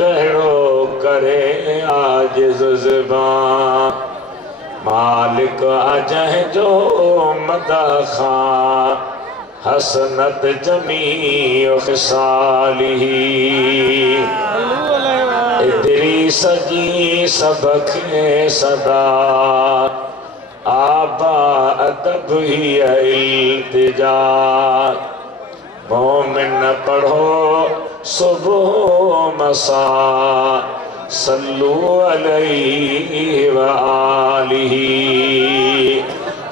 कहड़ो करे आजिज़ ज़बान मालिक अजह जो मदह खां हसनत जमी खिसालिही तेरी सजी सबके सदा आबा अदब ही इल्तिजा मोमिन पढ़ो सुबह मसा सल्लु अलैहि व आलिही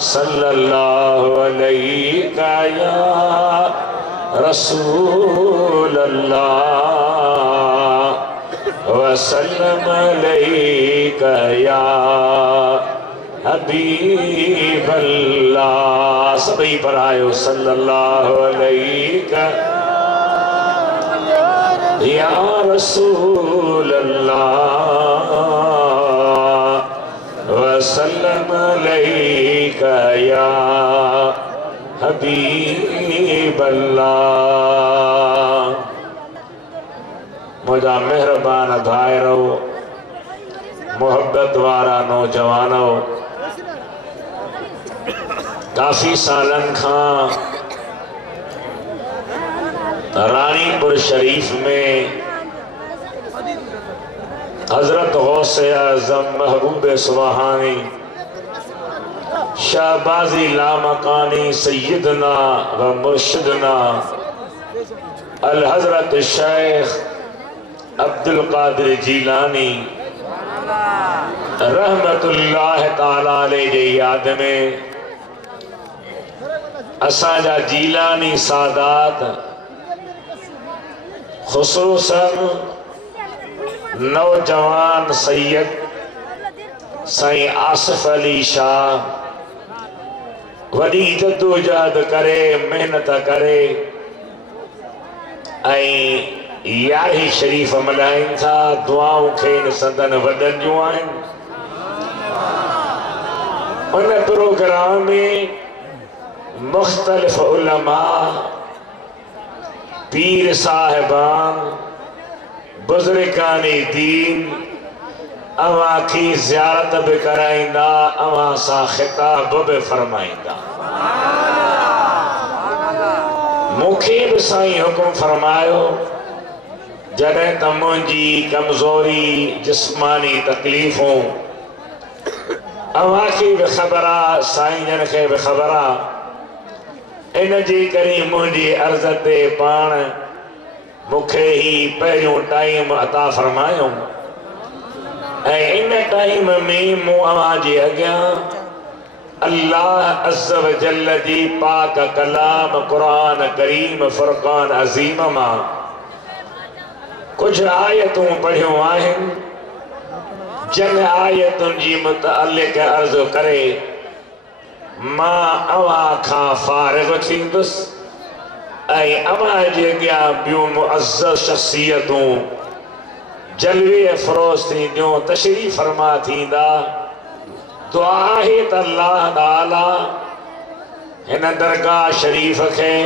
सल्लल्लाहु अलैहि या रसूल अल्लाह व सल्लम अलैका या हबीब अल्लाह। सभी पर आयो सल्लल्लाहु अलैका या रसूल अल्लाह व सल्लम अलैका या हबीब अल्लाह। मुझा मेहरबान भाइरो मोहब्बत वारा नौजवानो काफी सालन खां रानीपुर शरीफ में हजरत गौसे आज़म महबूब सुबहानी शाहबाजी लामकानी सैयदना व मुर्शिदना अल हजरत शेख अब्दुल कादिर जीलानी रहमतुल्लाह ताला अलैहि जी याद में असांजा जीलानी सादात खुसूसन नौजवान सैयद साईं आसिफ अली शाह वडी जद्दोजहद करे मेहनत करे यारी शरीफ मल्हाइनि था दुआऊं खेन संदन वडन जूं आहिनि। उन प्रोग्राम में मुख्तलिफ उलमा पीर साहिबान बुजुर्गान दीन अवां की ज़ियारत भी कराइंदा अवां सां खिताब भी फरमाइंदा। मूंखे भी साईं हुकुम फरमायो जॾहिं त मुंहिंजी कमज़ोरी जिस्मानी तकलीफ़ूं अवां खे बि ख़बर आहे साईं जन खे बि ख़बर आहे इन जे करे मुंहिंजी अर्ज़ ते पाण मूंखे ही पहिरियों टाइम अता फरमायो ऐं इन टाइम में मूं अवां जे अॻियां अल्लाह अज़्ज़ व जल जी पाक कलाम क़ुरान करीम फ़ुरक़ान अज़ीम मां कुछ आयतूं पढ़ियूं आहिनि जन आयतुनि जी मुतअल्लिक़ अर्ज़ करे मां अवां खां फारिग़ थींदुसि ऐं अवां जे अॻियां ॿियूं मुअज़्ज़ज़ शख़्सियतूं जलवे फ़रोज़ थींदियूं तशरीफ़ फरमा थींदा। दुआ आहे त अल्लाह ताला हिन दरगाह शरीफ़ खे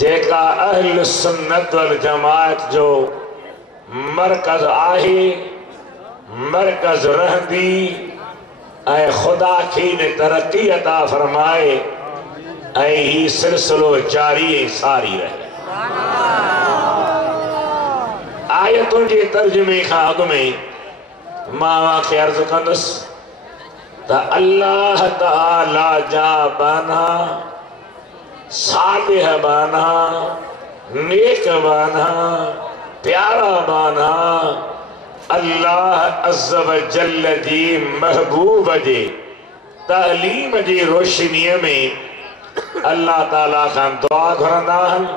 जेका अहल सुन्नत वल जमाअत जो मरकज़ आहे मरकज़ रहंदी ऐं ख़ुदा खे तरक्की अता फरमाए ऐं ही सिलसिलो जारी ऐं सारी रहे। आयतुनि जे तर्जुमे खां अॻु में मां खे अर्ज़ कंदुसि त अल्लाह ताला जा बाना सालिह बाना नेक बाना प्यारा बाना अल्लाह अज़्ज़ व जल जी महबूब जे तालीम जी रोशनीअ में अल्लाह ताला खां दुआ घुरंदा आहिनि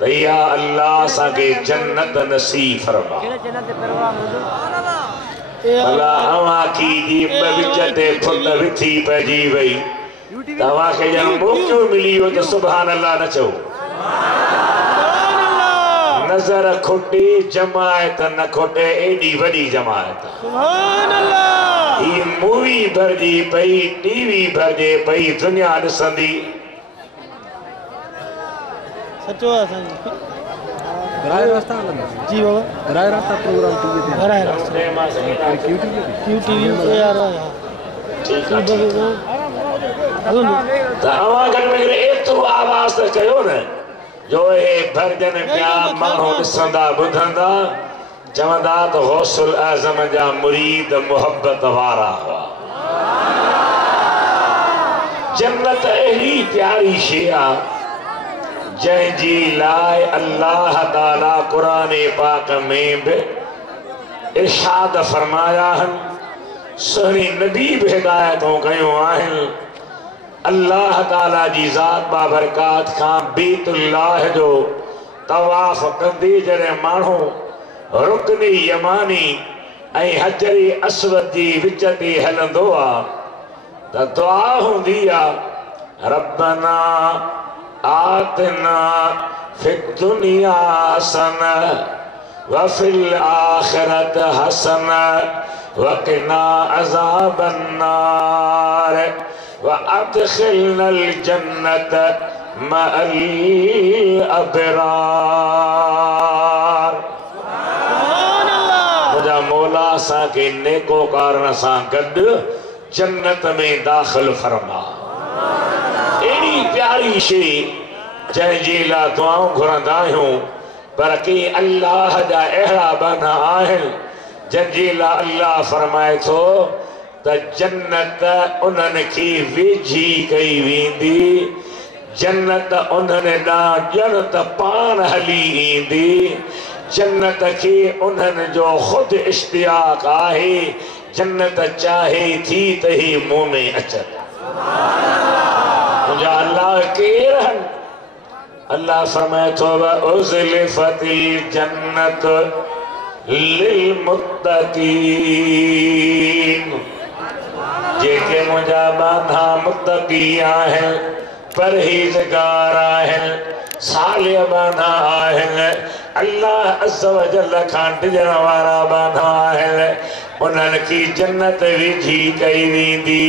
त या अल्लाह असांखे जन्नत नसीब फरमा। भला अवां की जी विच ते फुट विथी पइजी वई तव्हांखे ॼण मौक़ो मिली वियो त सुभान अल्लाह न चओ। नज़र खुटी जमायत न खुटे एडी वडी जमायत ही मूवी भरजी पई टीवी भरजे पई दुनिया ॾिसंदी सचो राय रास्ता जी बाबा राय रास्ता प्रोग्राम टीवी ते राय रास्ता क्यू टीवी पे आ रहा है ठीक है आवाज में एतिरो आवाज त कयो न जो हे भरजन पिया माण्हू ॾिसंदा ॿुधंदा चवंदा त गौसुल आज़म जा मुरीद मोहब्बत वारा हुआ। जन्नत अहिड़ी प्यारी शइ आहे जंहिंजी लाइ अल्लाह ताला क़ुरान पाक में बि इरशाद फरमाया आहिनि सुहिणी नबी बि हिदायतूं कयूं आहिनि। अल्लाह ताला जी ज़ात बाबरकात खां बैतुल्लाह जो तवाफ़ कंदे जॾहिं माण्हू रुकनी यमानी ऐं हजरी अस्वद जी विच ते हलंदो आहे त दुआ हूंदी आहे रब्बना आतना फिद दुनिया हसना व फिल आखिरत हसना वक़िना अज़ाबन नार वअदखिलना जन्नत मअल अबरार। मुझा मौला असांखे नेकोकारन सां गॾु जन्नत में दाख़िल फरमा। एड़ी प्यारी शइ जंहिंजे लाइ दुआऊं घुरंदा आहियूं पर के अल्लाह जा अहिड़ा बाना आहिनि जंहिंजे लाइ अल्लाह फरमाए थो त जन्नत उन्हनि खे वेझी कई वेंदी जन्नत उन्हनि ॾांहुं ॼण त पाण हली ईंदी जन्नत खे उन्हनि जो ख़ुदि इश्तियाक आहे जन्नत चाहे थी त ही मुंहुं में अचनि। मुंहिंजा अल्लाह केर आहिनि अल्लाह फरमाए थो उज़लिफ़तिल जन्नत लिलमुत्तक़ीन जेके मुंहिंजा बांधा मुत्तक़ी आहिनि परहेज़गार आहिनि सालिह बांधा आहिनि अल्लाह अज़्ज़ व जल खां डिॼण वारा बांधा आहिनि उन्हनि खे जन्नत विझी कई वेंदी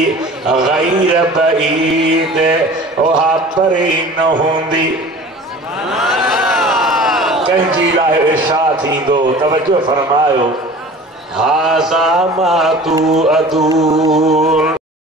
गैर बईद उहा परे न हूंदी। कंहिंजी लाइ इरशाद थींदो तवज्जो फरमायो हाज़ा मा तू अदूर।